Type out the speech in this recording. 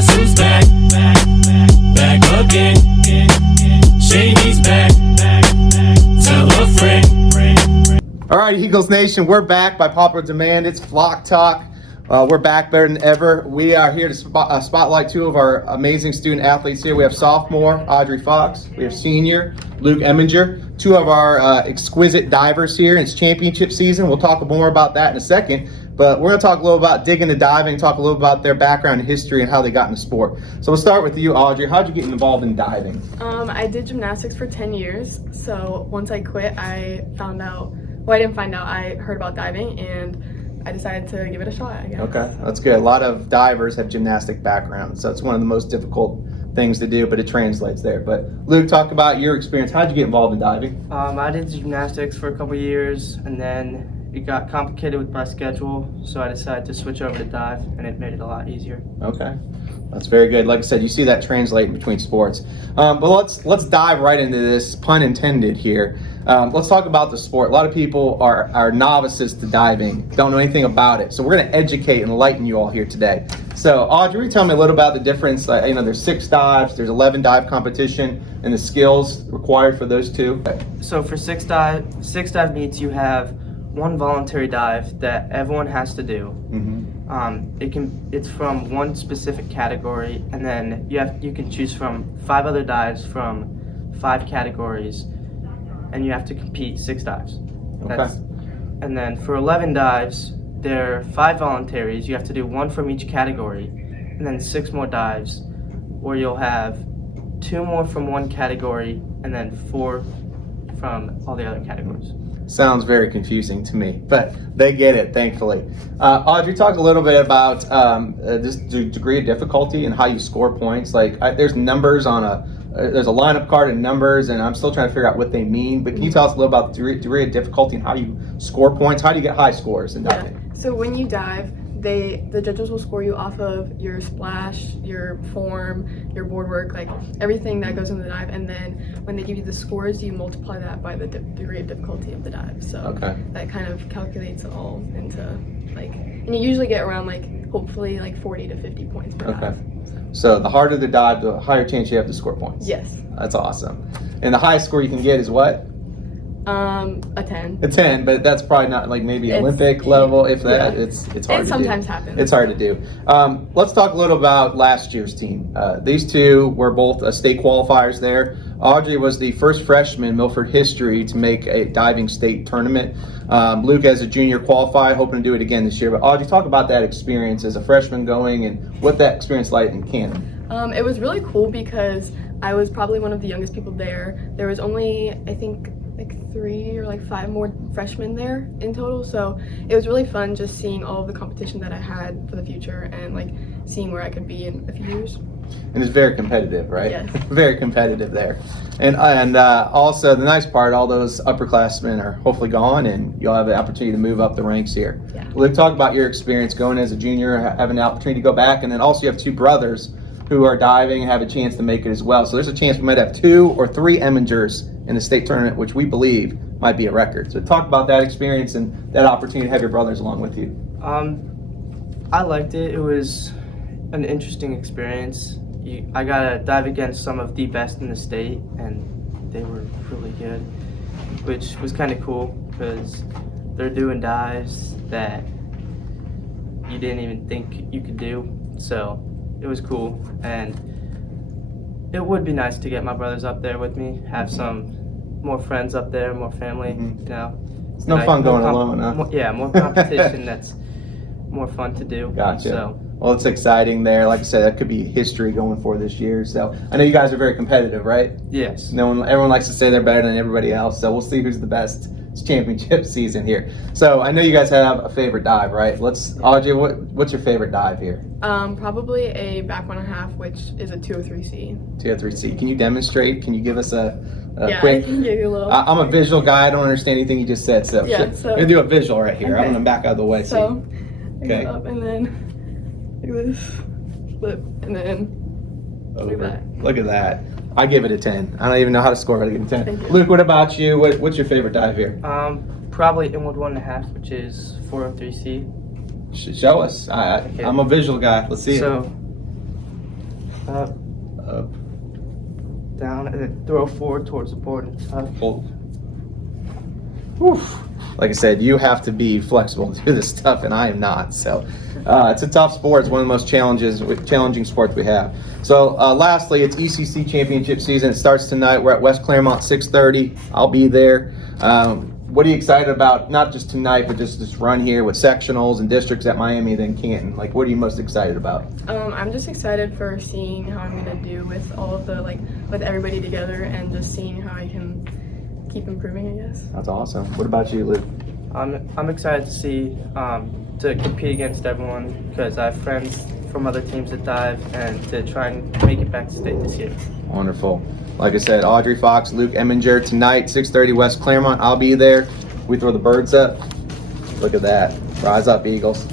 Guess who's back? Back again. Shady's back. Tell a friend. All right, Eagles Nation, we're back by popular demand. It's Flock Talk. We're back better than ever. We are here to spotlight two of our amazing student athletes here. We have sophomore Audrey Fox. We have senior Luke Eminger, two of our exquisite divers here. It's championship season. We'll talk more about that in a second. But we're going to talk a little about digging into diving, talk a little about their background and history and how they got into sport. So we'll start with you, Audrey. How'd you get involved in diving? I did gymnastics for 10 years. So once I quit, I found out, well, I didn't find out, I heard about diving and I decided to give it a shot, I guess. Okay, that's good. A lot of divers have gymnastic backgrounds, so it's one of the most difficult things to do, but it translates there. But Luke, talk about your experience. How'd you get involved in diving? I did gymnastics for a couple years, and then it got complicated with my schedule, so I decided to switch over to dive, and it made it a lot easier. Okay, that's very good. Like I said, you see that translating between sports. But let's dive right into this, pun intended here. Let's talk about the sport. A lot of people are novices to diving, don't know anything about it. So we're going to educate and enlighten you all here today. So Audrey, will you tell me a little about the difference? There's 6 dives, there's 11 dive competition, and the skills required for those two. So for six dive meets, you have one voluntary dive that everyone has to do. It's from one specific category, and then you can choose from 5 other dives from 5 categories, and you have to compete 6 dives. And then for 11 dives, there are 5 voluntaries. You have to do 1 from each category, and then 6 more dives, where you'll have 2 more from one category, and then 4 from all the other categories. Sounds very confusing to me, but they get it, thankfully. Audrey, talk a little bit about this degree of difficulty and how you score points. There's numbers on there's a lineup card and numbers, and I'm still trying to figure out what they mean. But can you tell us a little about the degree of difficulty and how you score points? How do you get high scores in diving? Yeah. So when you dive, the judges will score you off of your splash, your form, your board work, like everything that goes in the dive. And then when they give you the scores, you multiply that by the degree of difficulty of the dive. So that kind of calculates it all into and you usually get around hopefully 40 to 50 points per dive. So the harder the dive, the higher chance you have to score points. Yes. That's awesome. And the highest score you can get is what? A 10. A 10, but that's probably not maybe Olympic level, if that. Yeah. It's hard to do. It sometimes happens. It's hard to do. Let's talk a little about last year's team. These two were both state qualifiers there. Audrey was the first freshman in Milford history to make a diving state tournament. Luke, as a junior, qualified, hoping to do it again this year. But Audrey, talk about that experience as a freshman going and what that experience like in Canada. It was really cool because I was probably one of the youngest people there. There was only, I think, 3 or 5 more freshmen there in total, so it was really fun just seeing all of the competition that I had for the future and seeing where I could be in a few years. And it's very competitive, right? Yes. Very competitive there. And also the nice part, all those upperclassmen are hopefully gone and you'll have the opportunity to move up the ranks here. Yeah. Luke, talk about your experience going as a junior, having the opportunity to go back, and then also you have 2 brothers who are diving and have a chance to make it as well. So there's a chance we might have 2 or 3 Emingers in the state tournament, which we believe might be a record. So talk about that experience and that opportunity to have your brothers along with you. I liked it. It was an interesting experience. I got to dive against some of the best in the state, and they were really good, which was kind of cool because they're doing dives that you didn't even think you could do. So it was cool, and it would be nice to get my brothers up there with me, have some more friends up there, more family, It's no fun going alone, huh? More competition that's more fun to do. Gotcha. So, well, it's exciting there. Like I said, that could be history going for this year. So I know you guys are very competitive, right? yes. Everyone likes to say they're better than everybody else. So we'll see who's the best. It's championship season here. So I know you guys have a favorite dive, right? Audrey, what's your favorite dive here? Probably a back 1.5, which is a 203C. 203C. Can you demonstrate? Can you give us a I quick? can give you a little. I'm a visual guy. I don't understand anything you just said. So Yeah, I'm gonna do a visual right here. Okay. I'm gonna back out of the way. So I Okay. go up and then like this, flip, and then like that. Look at that. I give it a 10. I don't even know how to score, but I give it a 10. Thank you. Luke, what about you? What's your favorite dive here? Probably inward 1.5, which is 403C. Show us. I'm a visual guy. Let's see So it. up, Up. down, and then throw forward towards the board and up. Hold. Whew. Like I said, you have to be flexible to do this stuff, and I am not. So it's a tough sport. It's one of the most challenging sports we have. So lastly, it's ECC championship season. It starts tonight. We're at West Claremont, 6:30. I'll be there. What are you excited about? Not just tonight, but just this run here with sectionals and districts at Miami, then Canton. Like, what are you most excited about? I'm just excited for seeing how I'm gonna do with all of the with everybody together, and just seeing how I can keep improving, I guess. That's awesome. What about you, Luke? I'm excited to see to compete against everyone because I have friends from other teams that dive and to try and make it back to state this year. Wonderful. Like I said, Audrey Fox, Luke Eminger tonight, 6:30 West Claremont. I'll be there. We throw the birds up. Look at that. Rise up, Eagles.